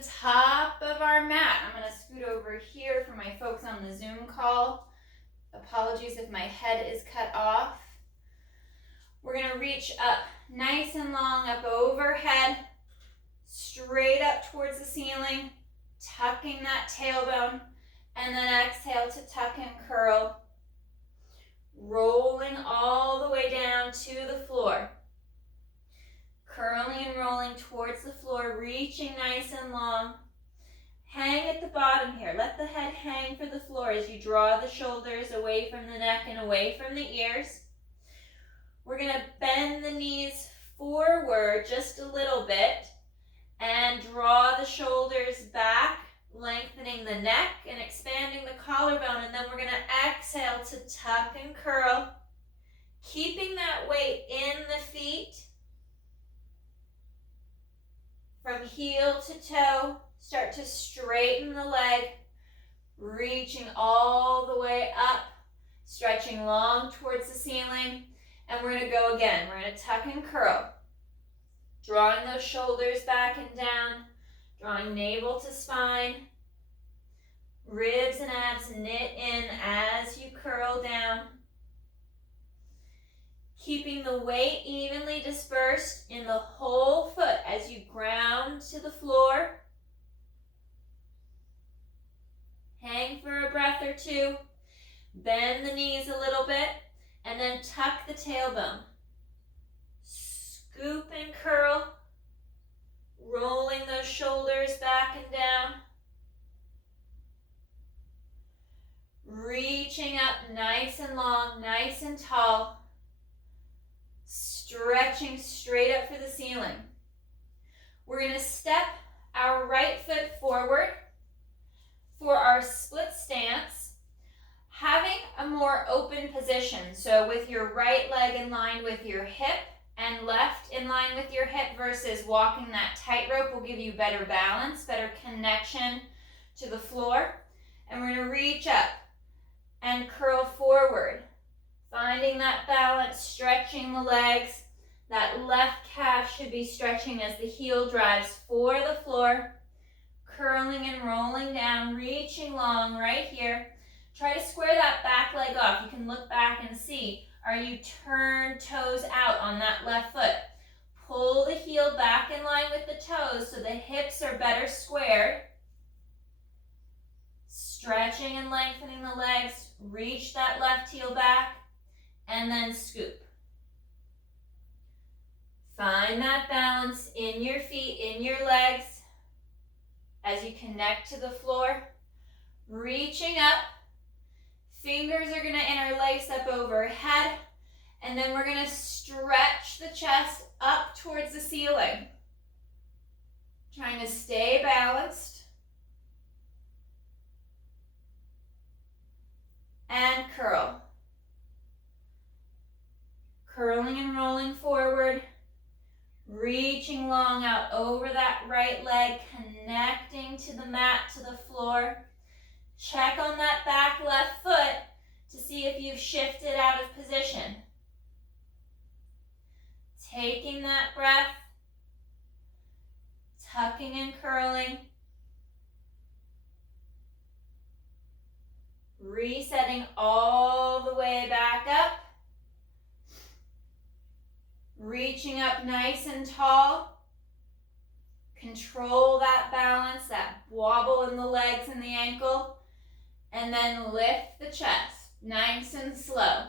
the top of our mat. I'm going to scoot over here for my folks on the Zoom call. Apologies if my head is cut off. We're going to reach up nice and long, up overhead, straight up towards the ceiling, tucking that tailbone, and then exhale to tuck and curl, rolling all the way down to the floor. Curling and rolling towards the floor, reaching nice and long. Hang at the bottom here. Let the head hang for the floor as you draw the shoulders away from the neck and away from the ears. We're going to bend the knees forward just a little bit and draw the shoulders back, lengthening the neck and expanding the collarbone. And then we're going to exhale to tuck and curl, keeping that weight in the feet. From heel to toe, start to straighten the leg, reaching all the way up, stretching long towards the ceiling. And we're going to go again. We're going to tuck and curl, drawing those shoulders back and down, drawing navel to spine, ribs and abs knit in as you curl down. Keeping the weight evenly dispersed in the whole foot as you ground to the floor. Hang for a breath or two. Bend the knees a little bit and then tuck the tailbone. Scoop and curl, rolling those shoulders back and down. Reaching up nice and long, nice and tall. Stretching straight up for the ceiling. We're going to step our right foot forward for our split stance, having a more open position. So with your right leg in line with your hip and left in line with your hip versus walking that tightrope will give you better balance, better connection to the floor. And we're going to reach up and curl forward. Finding that balance, stretching the legs. That left calf should be stretching as the heel drives for the floor. Curling and rolling down, reaching long right here. Try to square that back leg off. You can look back and see, are you turned toes out on that left foot? Pull the heel back in line with the toes so the hips are better squared. Stretching and lengthening the legs. Reach that left heel back. And then scoop. Find that balance in your feet, in your legs, as you connect to the floor. Reaching up. Fingers are going to interlace up overhead. And then we're going to stretch the chest up towards the ceiling. Trying to stay balanced. And curl. Curling and rolling forward, reaching long out over that right leg, connecting to the mat, to the floor. Check on that back left foot to see if you've shifted out of position. Taking that breath, tucking and curling, resetting all the way back up. Reaching up nice and tall. Control that balance, that wobble in the legs and the ankle. And then lift the chest, nice and slow.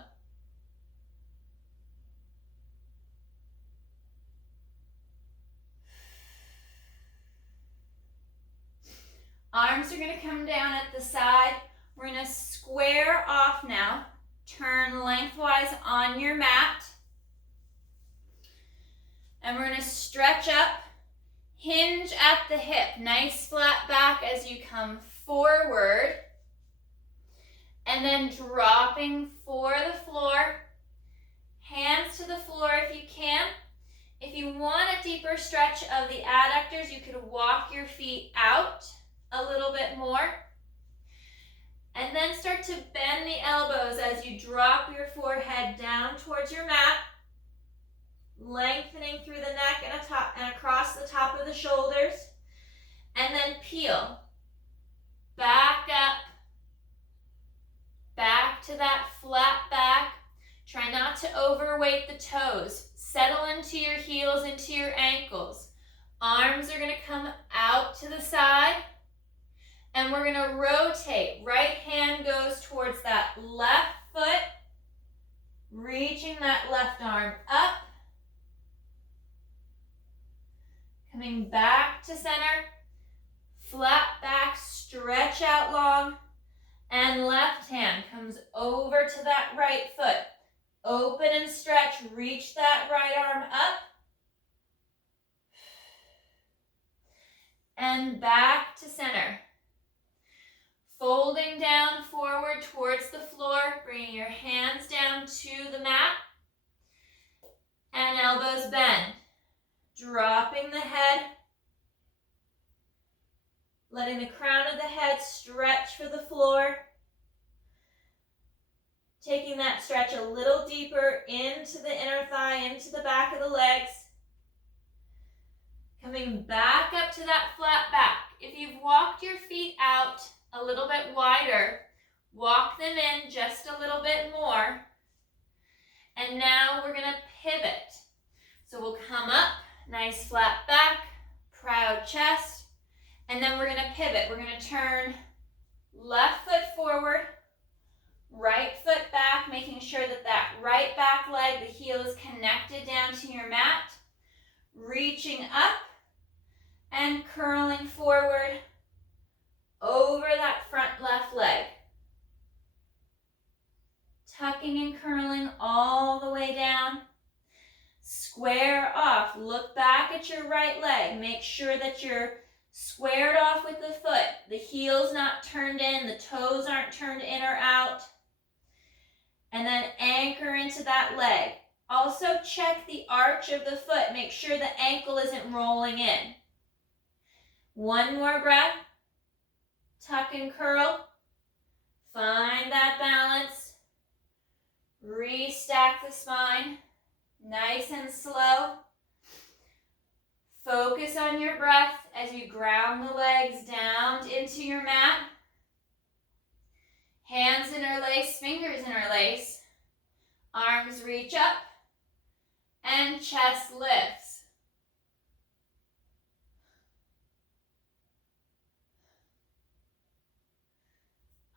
Arms are going to come down at the side. We're going to square off now. Turn lengthwise on your mat. And we're going to stretch up, hinge at the hip, nice flat back as you come forward. And then dropping for the floor, hands to the floor if you can. If you want a deeper stretch of the adductors, you could walk your feet out a little bit more. And then start to bend the elbows as you drop your forehead down towards your mat. Lengthening through the neck and across the top of the shoulders. And and then peel. Back up, back to that flat back. Try not to overweight the toes. Settle into your heels, into your ankles. Arms are going to come out to the side, and we're going to rotate. Right hand goes towards that left foot, reaching that left arm up, coming back to center, flat back, stretch out long, and left hand comes over to that right foot. Open and stretch, reach that right arm up, and back to center. Folding down forward towards the floor, bringing your hands down to the mat, and elbows bend. Dropping the head, letting the crown of the head stretch for the floor. Taking that stretch a little deeper into the inner thigh, into the back of the legs. Coming back up to that flat back. If you've walked your feet out a little bit wider, walk them in just a little bit more. And now we're going to pivot. So we'll come up, nice flat back, proud chest, and then we're going to pivot. We're going to turn left foot forward, right foot back, making sure that that right back leg, the heel is connected down to your mat. Reaching up and curling forward over that front left leg. Tucking and curling all the way down. Square off. Look back at your right leg. Make sure that you're squared off with the foot. The heel's not turned in. The toes aren't turned in or out. And then anchor into that leg. Also check the arch of the foot. Make sure the ankle isn't rolling in. One more breath. Tuck and curl. Find that balance. Restack the spine. Nice and slow. Focus on your breath as you ground the legs down into your mat. Hands interlace, fingers interlace. Arms reach up and chest lifts.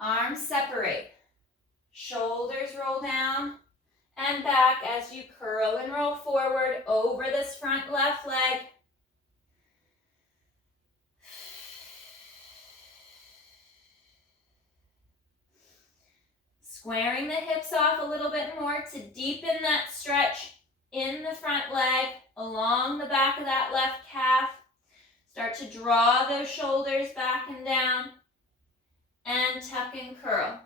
Arms separate. Shoulders roll down and back as you curl and roll forward over this front left leg. Squaring the hips off a little bit more to deepen that stretch in the front leg, along the back of that left calf. Start to draw those shoulders back and down, and tuck and curl.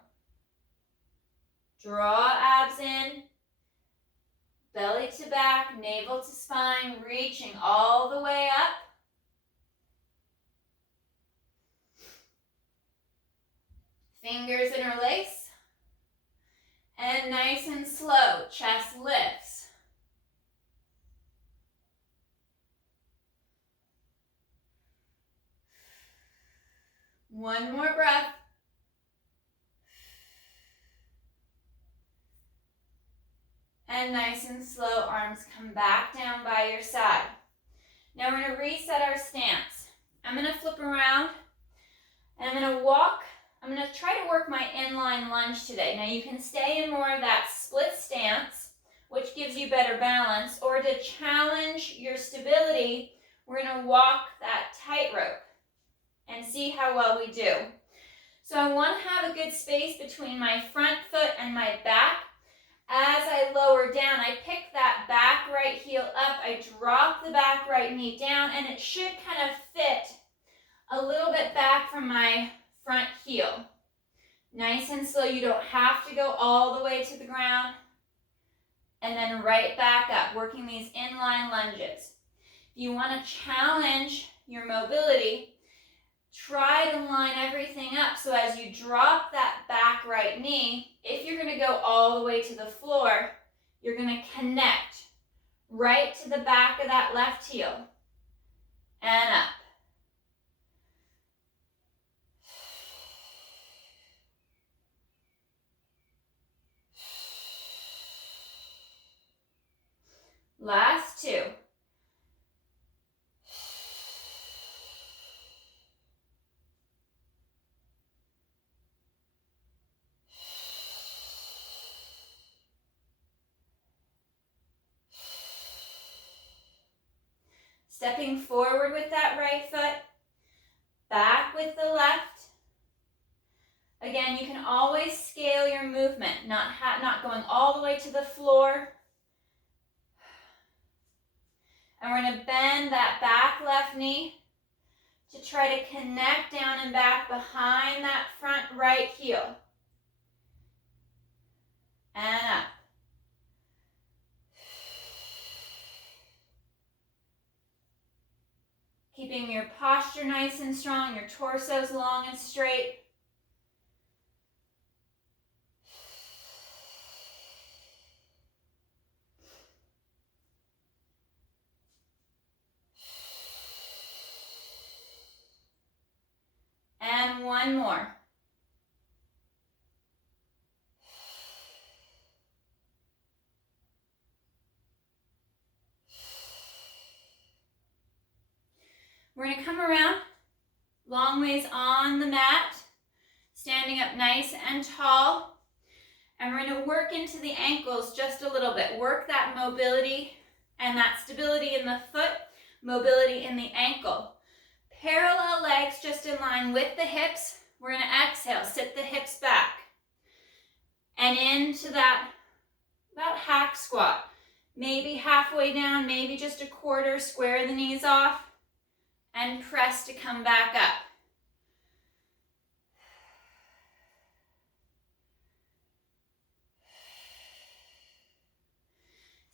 Draw abs in, belly to back, navel to spine, reaching all the way up. Fingers interlace. And nice and slow, chest lifts. One more breath. And nice and slow, arms come back down by your side. Now we're going to reset our stance. I'm going to flip around and I'm going to walk. I'm going to try to work my inline lunge today. Now you can stay in more of that split stance, which gives you better balance, or to challenge your stability, we're going to walk that tightrope and see how well we do. So I want to have a good space between my front foot and my back. As I lower down, I pick that back right heel up, I drop the back right knee down, and it should kind of fit a little bit back from my front heel. Nice and slow, you don't have to go all the way to the ground. And then right back up, working these inline lunges. If you want to challenge your mobility, try to line everything up so as you drop that back right knee, if you're going to go all the way to the floor, you're going to connect right to the back of that left heel and up. Last two. Stepping forward with that right foot, back with the left. Again, you can always scale your movement, not going all the way to the floor. And we're going to bend that back left knee to try to connect down and back behind that front right heel. And up. Keeping your posture nice and strong, your torso's long and straight. And one more. We're going to come around, long ways on the mat, standing up nice and tall. And we're going to work into the ankles just a little bit. Work that mobility and that stability in the foot, mobility in the ankle. Parallel legs just in line with the hips. We're going to exhale, sit the hips back. And into that about hack squat. Maybe halfway down, maybe just a quarter, square the knees off. And press to come back up.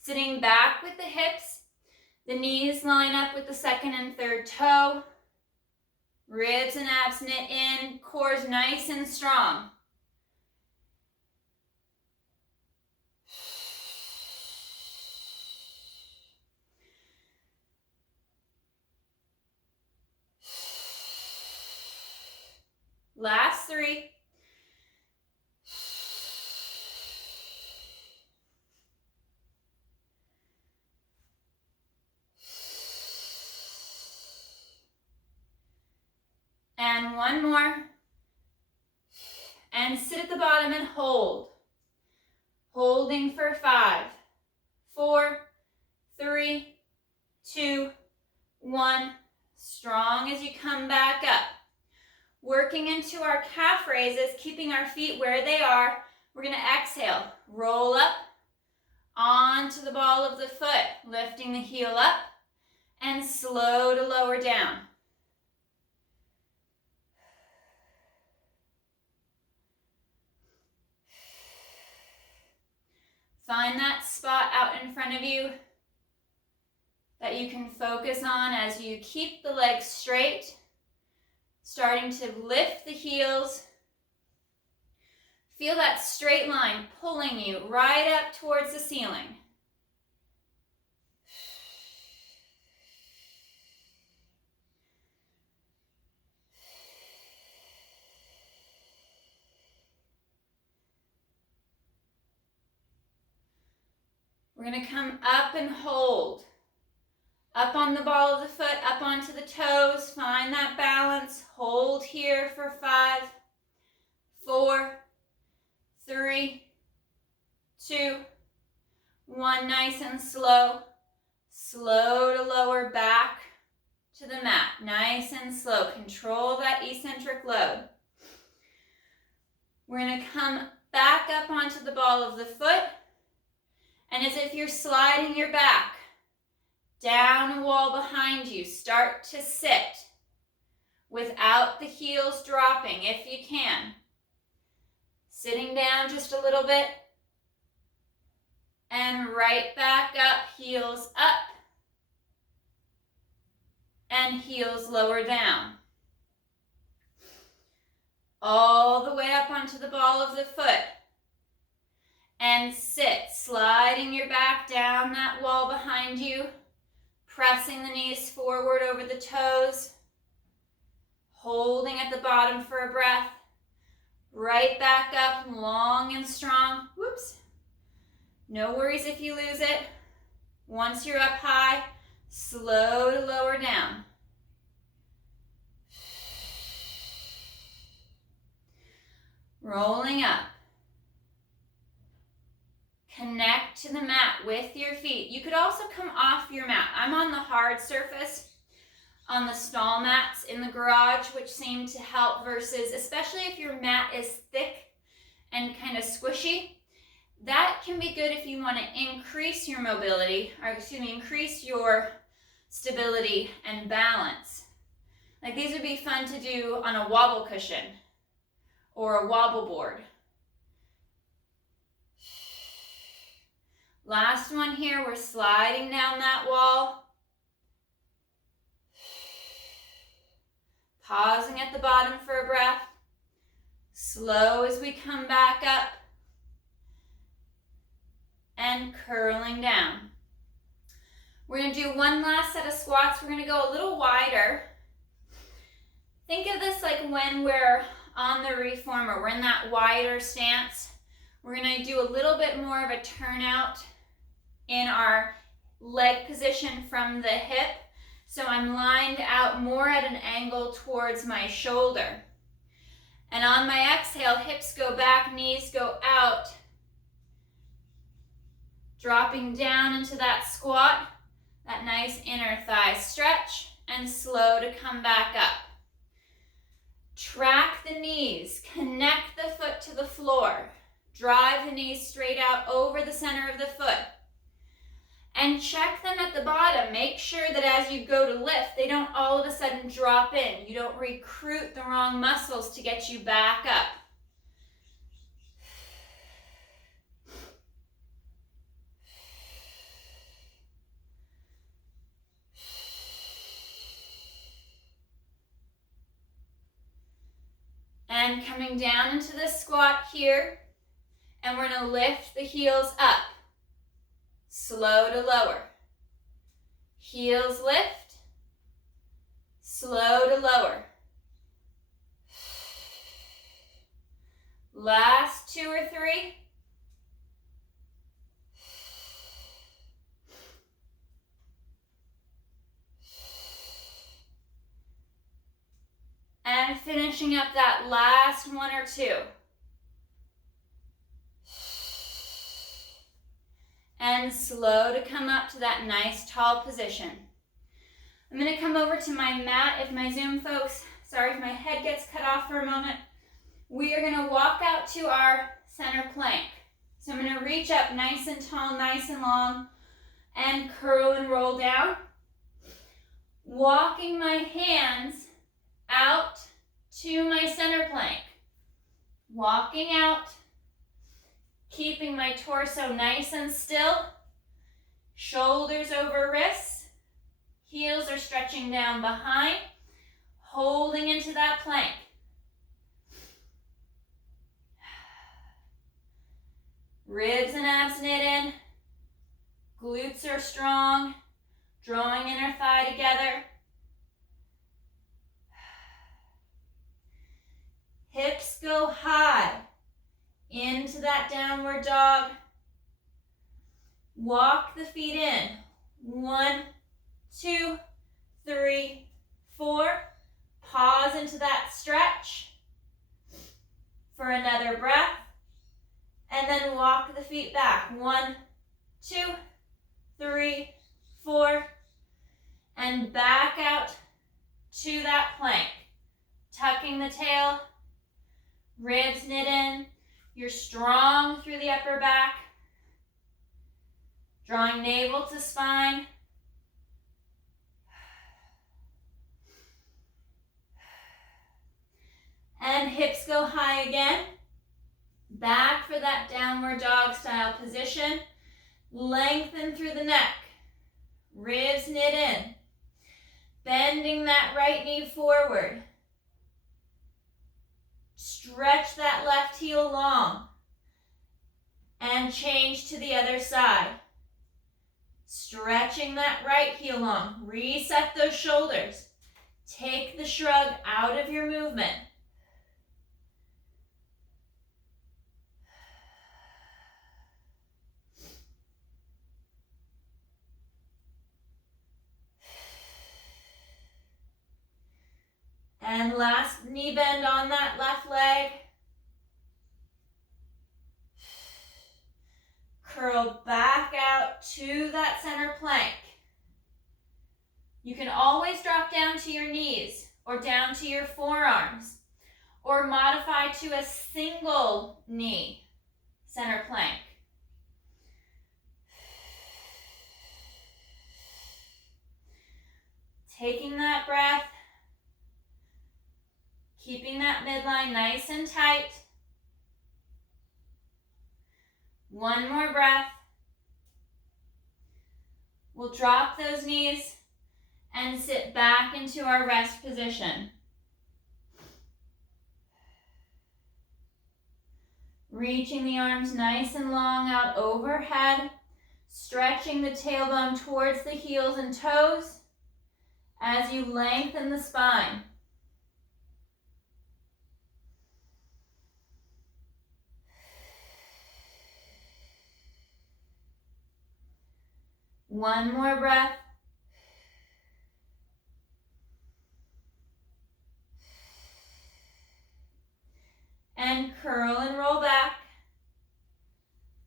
Sitting back with the hips, the knees line up with the second and third toe. Ribs and abs knit in, core's nice and strong. Last three. And one more. And sit at the bottom and hold. Holding for 5, 4, 3, 2, 1. Strong as you come back up. Working into our calf raises, keeping our feet where they are. We're going to exhale, roll up onto the ball of the foot, lifting the heel up and slow to lower down. Find that spot out in front of you that you can focus on as you keep the legs straight. Starting to lift the heels. Feel that straight line pulling you right up towards the ceiling. We're going to come up and hold. Up on the ball of the foot, up onto the toes. Find that balance. Hold here for 5, 4, 3, 2, 1. Nice and slow. Slow to lower back to the mat. Nice and slow. Control that eccentric load. We're going to come back up onto the ball of the foot. And as if you're sliding your back down a wall behind you, start to sit without the heels dropping if you can. Sitting down just a little bit and right back up, heels up and heels lower down. All the way up onto the ball of the foot and sit, sliding your back down that wall behind you. Pressing the knees forward over the toes. Holding at the bottom for a breath. Right back up, long and strong. Whoops. No worries if you lose it. Once you're up high, slow to lower down. Rolling up. Connect to the mat with your feet. You could also come off your mat. I'm on the hard surface on the stall mats in the garage, which seem to help versus, especially if your mat is thick and kind of squishy. That can be good if you want to increase your mobility, or increase your stability and balance. Like these would be fun to do on a wobble cushion or a wobble board. Last one here, we're sliding down that wall. Pausing at the bottom for a breath. Slow as we come back up. And curling down. We're going to do one last set of squats. We're going to go a little wider. Think of this like when we're on the reformer. We're in that wider stance. We're going to do a little bit more of a turnout in our leg position from the hip. So I'm lined out more at an angle towards my shoulder. And on my exhale, hips go back, knees go out. Dropping down into that squat, that nice inner thigh stretch, and slow to come back up. Track the knees, connect the foot to the floor. Drive the knees straight out over the center of the foot. And check them at the bottom. Make sure that as you go to lift, they don't all of a sudden drop in. You don't recruit the wrong muscles to get you back up. And coming down into the squat here, and we're going to lift the heels up. Slow to lower. Heels lift. Slow to lower. Last 2 or 3. And finishing up that last 1 or 2. And slow to come up to that nice tall position. I'm going to come over to my mat. If my Zoom folks, sorry if my head gets cut off for a moment. We are going to walk out to our center plank. So I'm going to reach up nice and tall, nice and long, and curl and roll down. Walking my hands out to my center plank. Walking out. Keeping my torso nice and still. Shoulders over wrists. Heels are stretching down behind. Holding into that plank. Ribs and abs knit in. Glutes are strong. Drawing inner thigh together. Hips go high. Into that downward dog. Walk the feet in. 1, 2, 3, 4. Pause into that stretch for another breath. And then walk the feet back. 1, 2, 3, 4. And back out to that plank. Tucking the tail. Ribs knit in. You're strong through the upper back. Drawing navel to spine. And hips go high again. Back for that downward dog style position. Lengthen through the neck. Ribs knit in. Bending that right knee forward. Stretch that left heel long. And change to the other side. Stretching that right heel long. Reset those shoulders. Take the shrug out of your movement. And last knee bend on that left leg. Curl back out to that center plank. You can always drop down to your knees or down to your forearms or modify to a single knee center plank. Taking that breath, keeping that midline nice and tight. One more breath. We'll drop those knees and sit back into our rest position. Reaching the arms nice and long out overhead, stretching the tailbone towards the heels and toes as you lengthen the spine. One more breath. And curl and roll back.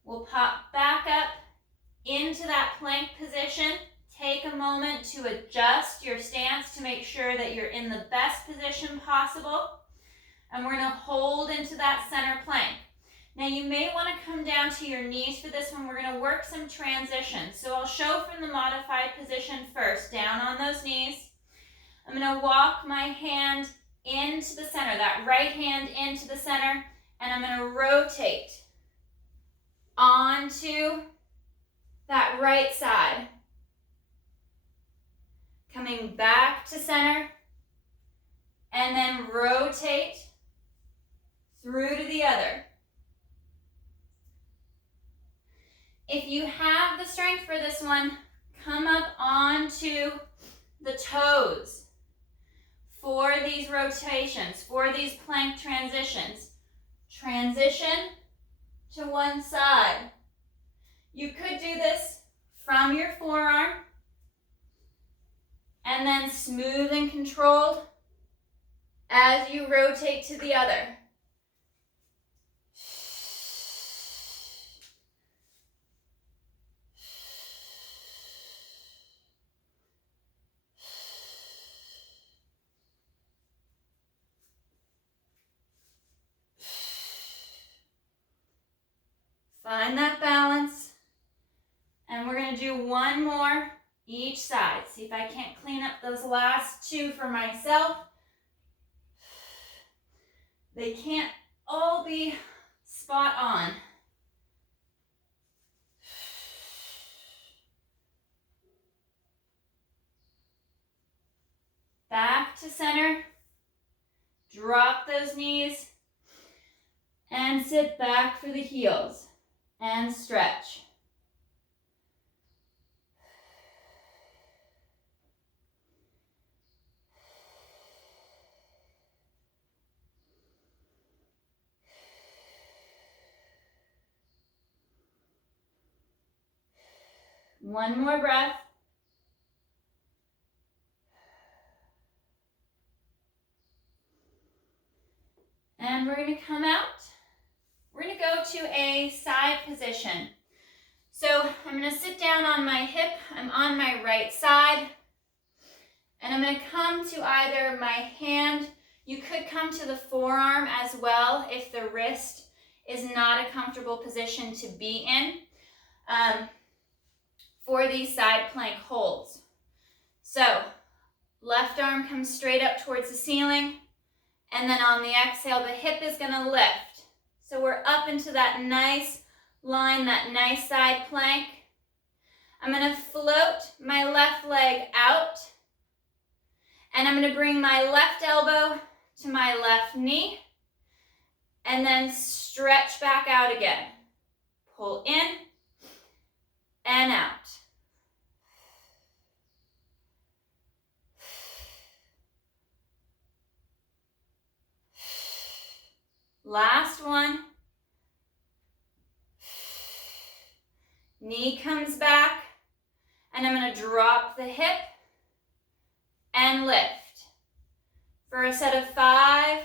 We'll pop back up into that plank position. Take a moment to adjust your stance to make sure that you're in the best position possible. And we're going to hold into that center plank. Now you may want to come down to your knees for this one. We're going to work some transitions. So I'll show from the modified position first. Down on those knees. I'm going to walk my hand into the center, that right hand into the center, and I'm going to rotate onto that right side. Coming back to center, and then rotate through to the other. If you have the strength for this one, come up onto the toes for these rotations, for these plank transitions. Transition to one side. You could do this from your forearm and then smooth and controlled as you rotate to the other. Find that balance. And we're going to do one more each side. See if I can't clean up those last two for myself. They can't all be spot on. Back to center. Drop those knees. And sit back for the heels. And stretch. One more breath. And we're going to come out. We're going to go to a side position. So I'm going to sit down on my hip. I'm on my right side. And I'm going to come to either my hand. You could come to the forearm as well if the wrist is not a comfortable position to be in for these side plank holds. So left arm comes straight up towards the ceiling. And then on the exhale, the hip is going to lift. So we're up into that nice line, that nice side plank. I'm going to float my left leg out. And I'm going to bring my left elbow to my left knee. And then stretch back out again. Pull in and out. Last one. Knee comes back, and I'm going to drop the hip and lift. For a set of 5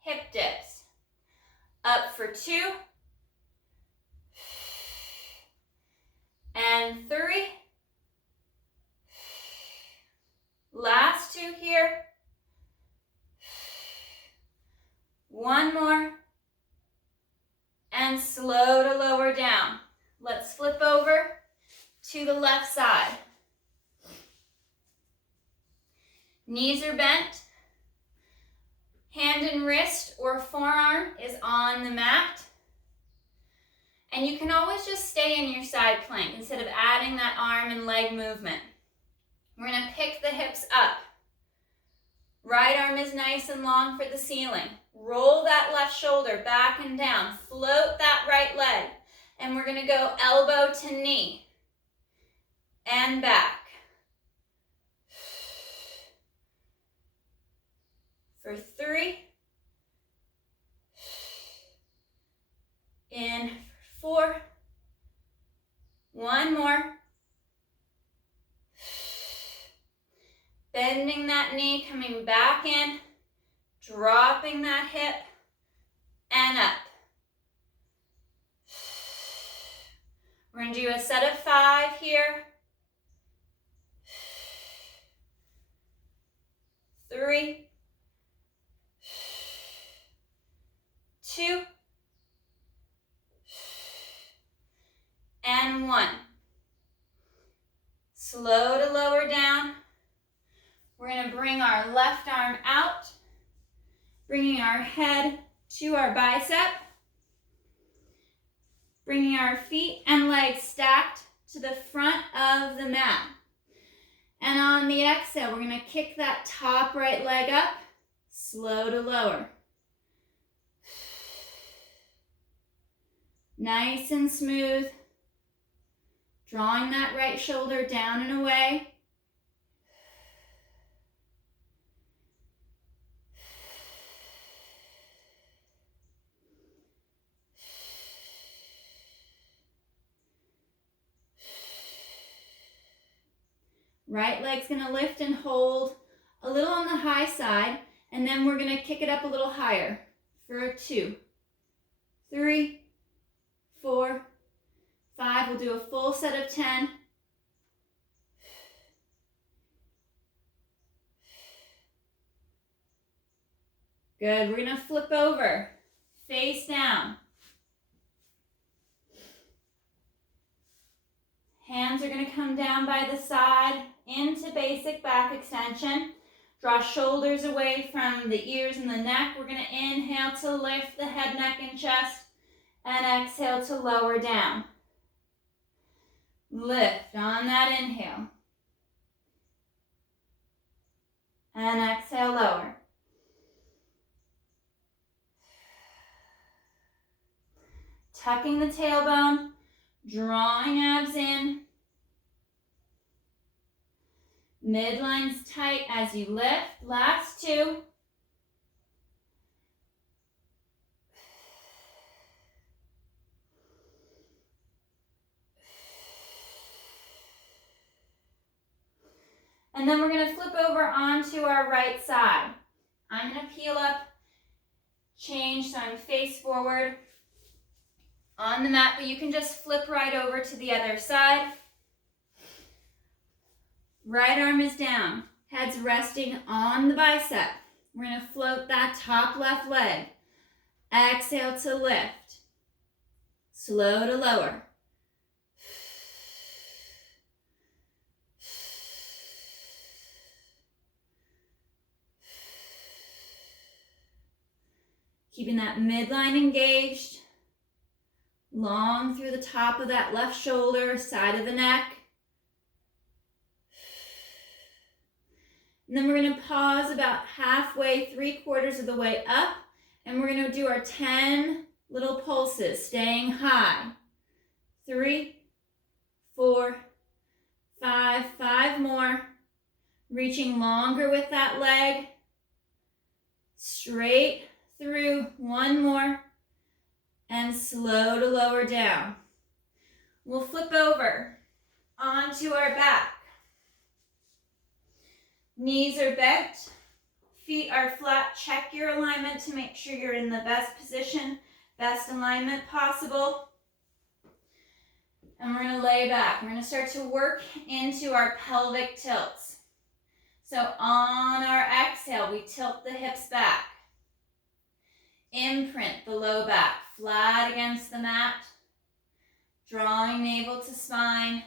hip dips. Up for 2. And 3. Last 2 here. 1 more. And slow to lower down. Let's flip over to the left side. Knees are bent. Hand and wrist or forearm is on the mat. And you can always just stay in your side plank instead of adding that arm and leg movement. We're going to pick the hips up. Right arm is nice and long for the ceiling. Roll that left shoulder back and down. Float that right leg. And we're going to go elbow to knee. And back. For 3. In 4. 1 more. Bending that knee, coming back in, dropping that hip, and up. We're going to do a set of 5 here. 3, 2, and 1. Slow to lower down. We're going to bring our left arm out, bringing our head to our bicep, bringing our feet and legs stacked to the front of the mat. And on the exhale, we're going to kick that top right leg up, slow to lower. Nice and smooth. Drawing that right shoulder down and away. Right leg's going to lift and hold a little on the high side, and then we're going to kick it up a little higher for 2, 3, 4, 5. We'll do a full set of 10. Good. We're going to flip over, face down. Hands are going to come down by the side into basic back extension. Draw shoulders away from the ears and the neck. We're going to inhale to lift the head, neck, and chest, and exhale to lower down. Lift on that inhale. And exhale, lower. Tucking the tailbone, drawing abs in. Midline's tight as you lift. Last 2. And then we're going to flip over onto our right side. I'm going to peel up, change so I'm face forward on the mat, but you can just flip right over to the other side. Right arm is down, head's resting on the bicep. We're going to float that top left leg. Exhale to lift. Slow to lower. Keeping that midline engaged. Long through the top of that left shoulder, side of the neck. And then we're going to pause about halfway, 3/4 of the way up. And we're going to do our 10 little pulses, staying high. 3, 4, 5, 5 more. Reaching longer with that leg. Straight through, 1 more. And slow to lower down. We'll flip over onto our back. Knees are bent, feet are flat, check your alignment to make sure you're in the best position, best alignment possible. And we're going to lay back. We're going to start to work into our pelvic tilts. So on our exhale, we tilt the hips back. Imprint the low back flat against the mat. Drawing navel to spine.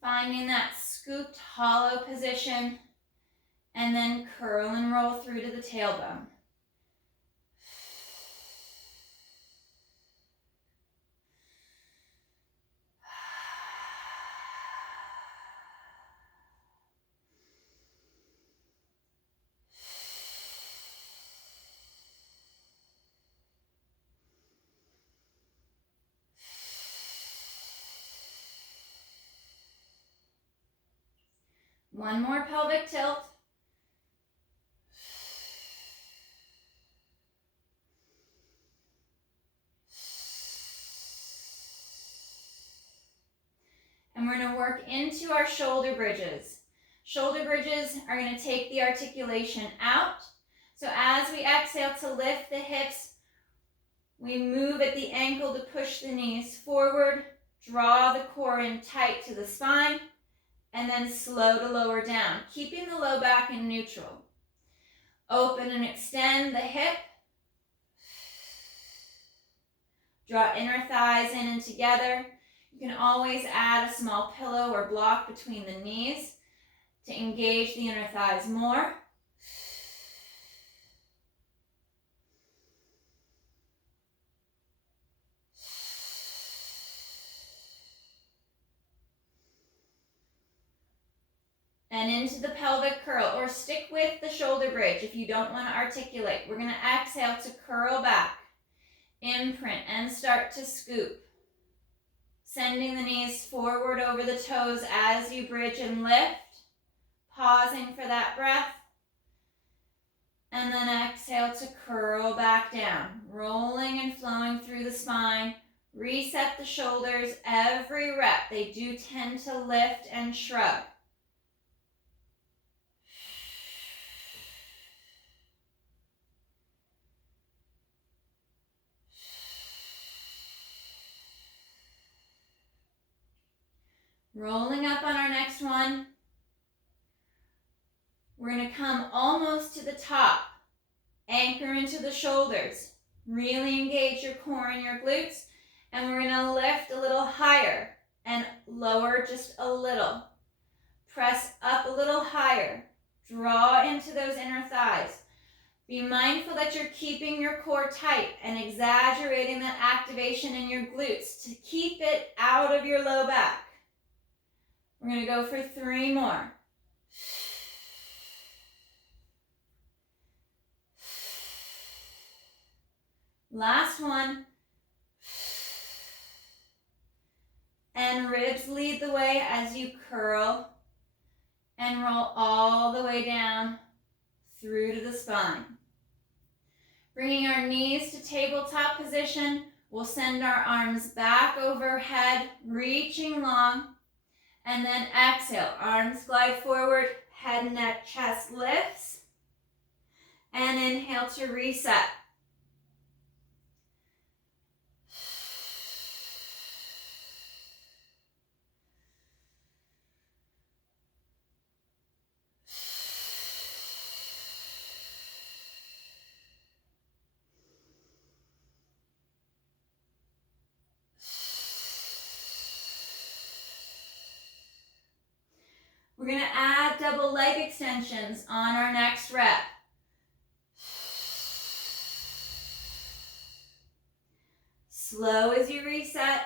Finding that scooped hollow position. And then curl and roll through to the tailbone. One more pelvic tilt. And we're going to work into our shoulder bridges. Shoulder bridges are going to take the articulation out. So as we exhale to lift the hips, we move at the ankle to push the knees forward, draw the core in tight to the spine, and then slow to lower down, keeping the low back in neutral. Open and extend the hip. Draw inner thighs in and together. You can always add a small pillow or block between the knees to engage the inner thighs more. And into the pelvic curl, or stick with the shoulder bridge if you don't want to articulate. We're going to exhale to curl back, imprint, and start to scoop. Sending the knees forward over the toes as you bridge and lift. Pausing for that breath. And then exhale to curl back down, rolling and flowing through the spine. Reset the shoulders every rep. They do tend to lift and shrug. Rolling up on our next one. We're going to come almost to the top. Anchor into the shoulders. Really engage your core and your glutes. And we're going to lift a little higher and lower just a little. Press up a little higher. Draw into those inner thighs. Be mindful that you're keeping your core tight and exaggerating that activation in your glutes to keep it out of your low back. We're going to go for 3 more. Last one. And ribs lead the way as you curl and roll all the way down through to the spine. Bringing our knees to tabletop position, we'll send our arms back overhead, reaching long. And then exhale, arms glide forward, head, neck, chest lifts. And inhale to reset. We're going to add double leg extensions on our next rep. Slow as you reset.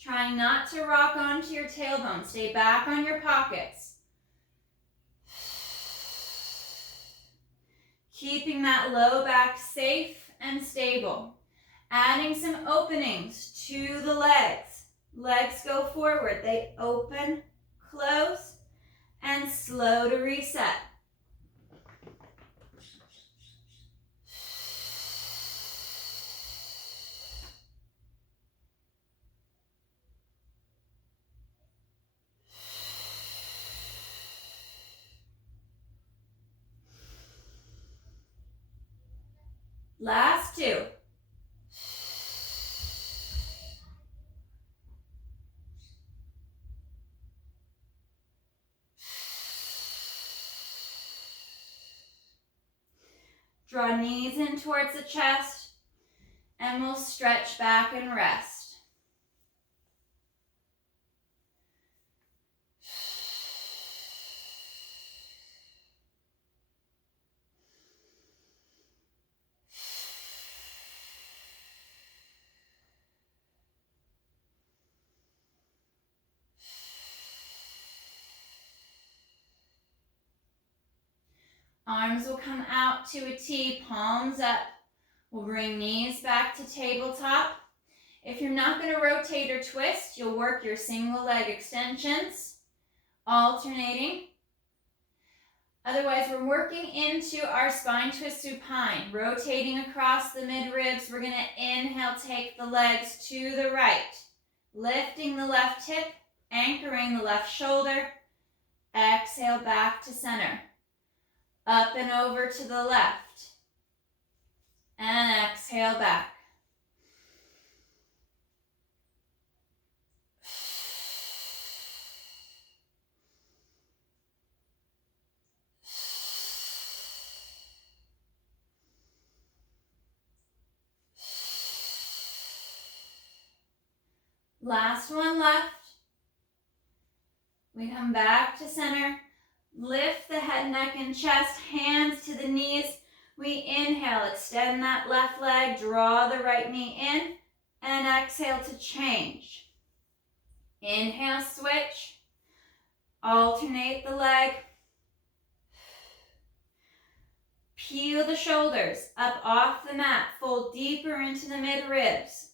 Trying not to rock onto your tailbone. Stay back on your pockets. Keeping that low back safe and stable. Adding some openings to the legs. Legs go forward. They open, close, and slow to reset. Last two. Draw knees in towards the chest, and we'll stretch back and rest. Arms will come out to a T, palms up. We'll bring knees back to tabletop. If you're not going to rotate or twist, you'll work your single leg extensions, alternating. Otherwise, we're working into our spine twist supine, rotating across the mid-ribs. We're going to inhale, take the legs to the right, lifting the left hip, anchoring the left shoulder. Exhale back to center. Up and over to the left. And exhale back. Last one left. We come back to center. Lift the head, neck, and chest, hands to the knees. We inhale, extend that left leg, draw the right knee in, and exhale to change. Inhale, switch. Alternate the leg. Peel the shoulders up off the mat, fold deeper into the mid-ribs.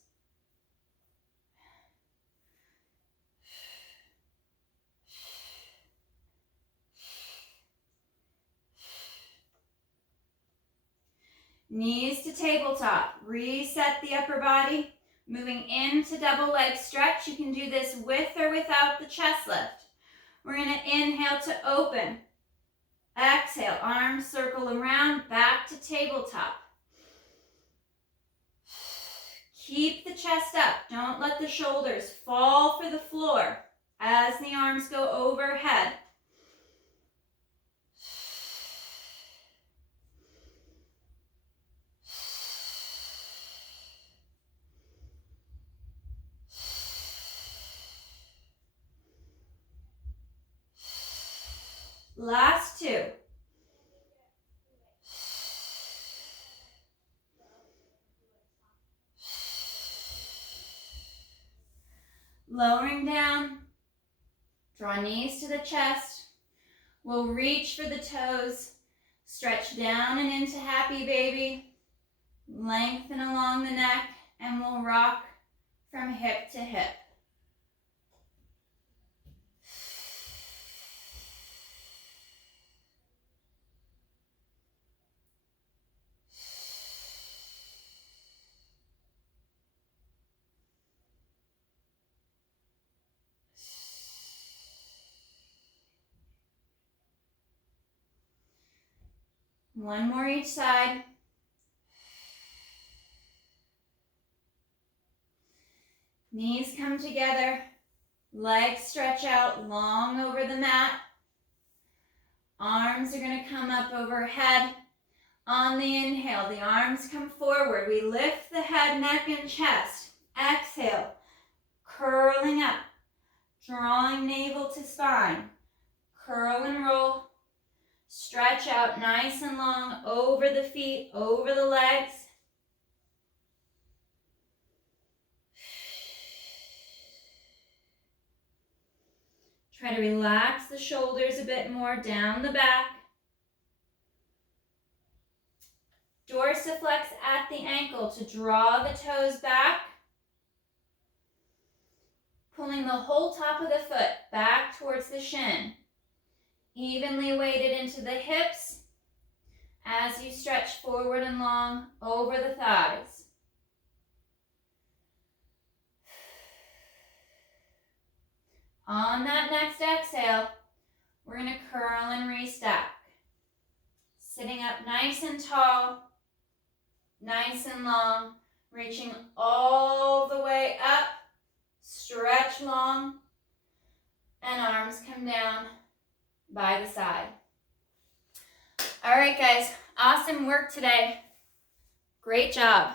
Knees to tabletop. Reset the upper body. Moving into double leg stretch. You can do this with or without the chest lift. We're going to inhale to open. Exhale, arms circle around, back to tabletop. Keep the chest up. Don't let the shoulders fall for the floor as the arms go overhead. Last two. Lowering down. Draw knees to the chest. We'll reach for the toes. Stretch down and into happy baby. Lengthen along the neck, and we'll rock from hip to hip. One more each side. Knees come together. Legs stretch out long over the mat. Arms are going to come up overhead. On the inhale, the arms come forward. We lift the head, neck, and chest. Exhale, curling up, drawing navel to spine. Curl and roll. Stretch out nice and long over the feet, over the legs. Try to relax the shoulders a bit more down the back. Dorsiflex at the ankle to draw the toes back. Pulling the whole top of the foot back towards the shin. Evenly weighted into the hips as you stretch forward and long over the thighs. On that next exhale, we're going to curl and restack. Sitting up nice and tall. nice and long, reaching all the way up, stretch long, and arms come down by the side. All right, guys, awesome work today. Great job.